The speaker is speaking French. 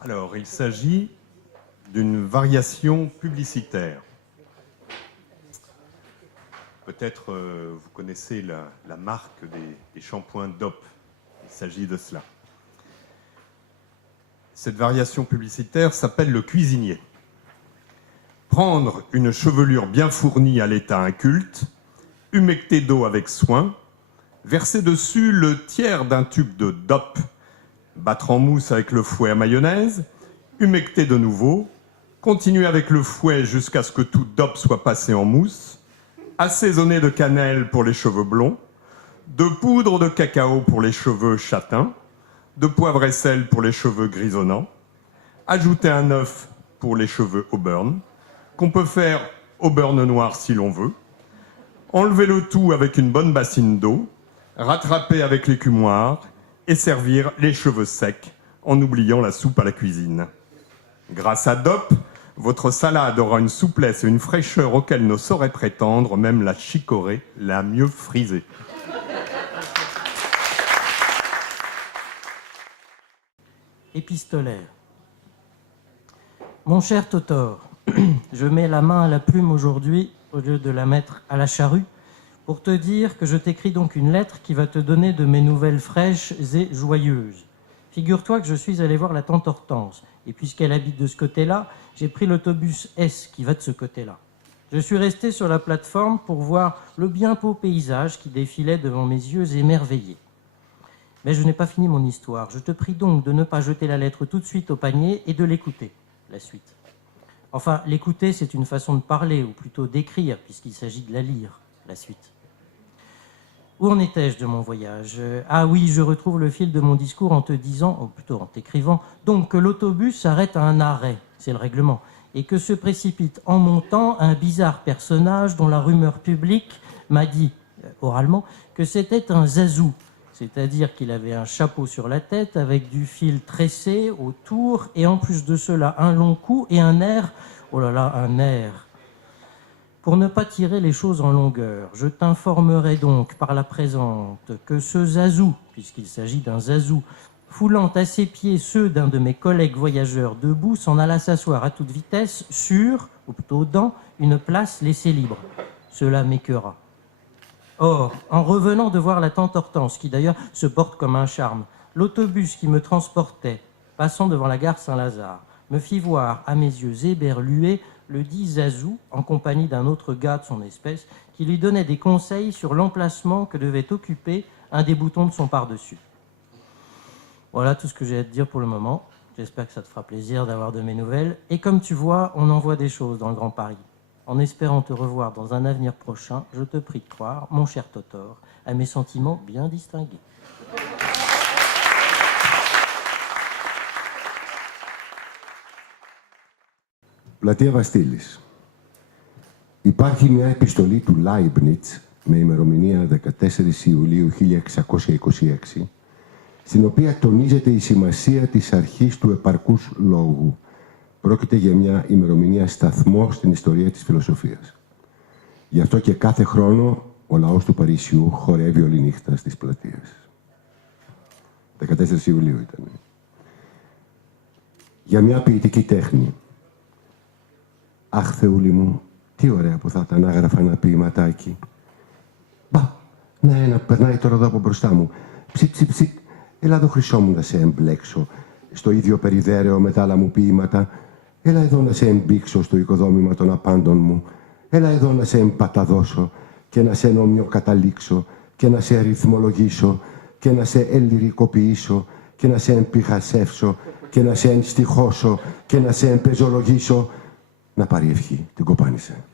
Alors, il s'agit d'une variation publicitaire. Peut-être vous connaissez la marque des shampoings DOP. Il s'agit de cela. Cette variation publicitaire s'appelle le cuisinier. Prendre une chevelure bien fournie à l'état inculte, humecter d'eau avec soin, verser dessus le tiers d'un tube de DOP, battre en mousse avec le fouet à mayonnaise, humecter de nouveau, continuer avec le fouet jusqu'à ce que tout DOP soit passé en mousse, assaisonner de cannelle pour les cheveux blonds, de poudre de cacao pour les cheveux châtains, de poivre et sel pour les cheveux grisonnants, ajouter un œuf pour les cheveux auburn, qu'on peut faire auburn noir si l'on veut, enlever le tout avec une bonne bassine d'eau, rattraper avec l'écumoire et servir les cheveux secs en oubliant la soupe à la cuisine. Grâce à DOP, votre salade aura une souplesse et une fraîcheur auxquelles ne saurait prétendre même la chicorée la mieux frisée. Épistolaire. Mon cher Totor, je mets la main à la plume aujourd'hui au lieu de la mettre à la charrue pour te dire que je t'écris donc une lettre qui va te donner de mes nouvelles fraîches et joyeuses. Figure-toi que je suis allé voir la tante Hortense, et puisqu'elle habite de ce côté-là, j'ai pris l'autobus S qui va de ce côté-là. Je suis resté sur la plateforme pour voir le bien beau paysage qui défilait devant mes yeux émerveillés. Mais je n'ai pas fini mon histoire. Je te prie donc de ne pas jeter la lettre tout de suite au panier et de l'écouter, la suite. Enfin, l'écouter, c'est une façon de parler, ou plutôt d'écrire, puisqu'il s'agit de la lire, la suite. Où en étais-je de mon voyage? Ah oui, je retrouve le fil de mon discours en te disant, ou plutôt en t'écrivant, donc que l'autobus s'arrête à un arrêt, c'est le règlement, et que se précipite en montant un bizarre personnage dont la rumeur publique m'a dit, oralement, que c'était un zazou, c'est-à-dire qu'il avait un chapeau sur la tête avec du fil tressé autour, et en plus de cela, un long cou et un air, oh là là, un air. Pour ne pas tirer les choses en longueur, je t'informerai donc par la présente que ce zazou, puisqu'il s'agit d'un zazou, foulant à ses pieds ceux d'un de mes collègues voyageurs debout, s'en alla s'asseoir à toute vitesse sur, ou plutôt dans, une place laissée libre. Cela m'écœura. Or, en revenant de voir la tante Hortense, qui d'ailleurs se porte comme un charme, l'autobus qui me transportait, passant devant la gare Saint-Lazare, me fit voir, à mes yeux éberlués, le dit Zazou, en compagnie d'un autre gars de son espèce, qui lui donnait des conseils sur l'emplacement que devait occuper un des boutons de son par-dessus. Voilà tout ce que j'ai à te dire pour le moment. J'espère que ça te fera plaisir d'avoir de mes nouvelles. Et comme tu vois, on envoie des choses dans le Grand Paris. En espérant te revoir dans un avenir prochain, je te prie de croire, mon cher Totor, à mes sentiments bien distingués. Πλατεία Βαστήλης. Υπάρχει μια επιστολή του Λάιμπνιτς με ημερομηνία 14 Ιουλίου 1626, στην οποία τονίζεται η σημασία της αρχής του επαρκούς λόγου. Πρόκειται για μια ημερομηνία σταθμό στην ιστορία της φιλοσοφίας. Γι' αυτό και κάθε χρόνο ο λαός του Παρισιού χορεύει όλη νύχτα στις πλατείες. 14 Ιουλίου ήταν. Για μια ποιητική τέχνη. Αχ, Θεούλη μου, τι ωραία που θα ήταν να έγραφα ένα ποιηματάκι. Μπα, να ένα περνάει τώρα εδώ από μπροστά μου. Ψικ, ψικ, ψικ. Έλα εδώ, χρυσό μου, να σε εμπλέξω στο ίδιο περιδέρεο με τα άλλα μου ποίηματα. Έλα εδώ να σε εμπήξω στο οικοδόμημα των απάντων μου. Έλα εδώ να σε εμπαταδώσω και να σε νομιοκαταλήξω και να σε αριθμολογήσω και να σε ελλυρικοποιήσω και να σε εμπιχασεύσω και να σε ενστιχώσω και να σε εμπεζολογήσω. Να πάρει ευχή, την κοπάνισε.